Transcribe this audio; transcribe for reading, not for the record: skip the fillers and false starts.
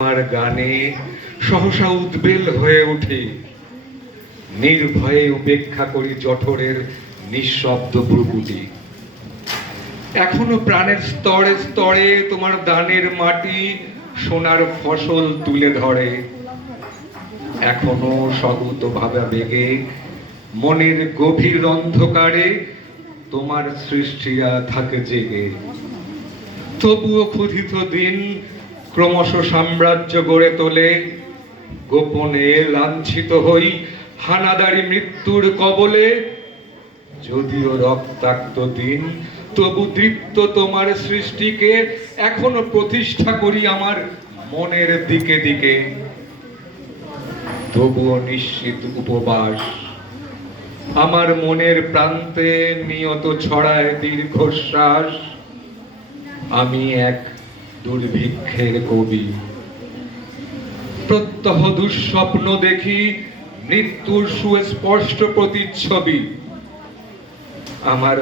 আমার গানে সহসা উদ্বেল হয়ে উঠে, নির্ভয়ে উপেক্ষা করি জঠরের নিঃশব্দ ভ্রুকুটি। এখনো প্রাণের স্তরে স্তরে তোমার দানের মাটি সোনার ফসল তুলে ধরে। এখনো সদূত ভাবে বেগে মনের গভীর অন্ধকারে তোমার সৃষ্টিরা থাকে জেগে। তবুও ক্ষুধিত দিন ক্রমশ সাম্রাজ্য গড়ে তোলে, গোপনে লাঞ্ছিত হই হানাদারি মৃত্যুর কবলে। যদিও রক্তাক্ত দিন তবু দীপ্ত তোমার সৃষ্টিকে এখনো প্রতিষ্ঠা করি আমার মনের দিকে দিকে। তবুও নিশ্চিত উপবাস আমার মনের প্রান্তে নিয়ত ছড়ায় দীর্ঘশ্বাস। আমি এক দুর্ভিক্ষের কবি, প্রত্যহ দুঃস্বপ্ন দেখি মৃত্যুর সুস্পষ্ট প্রতিচ্ছবি। আমার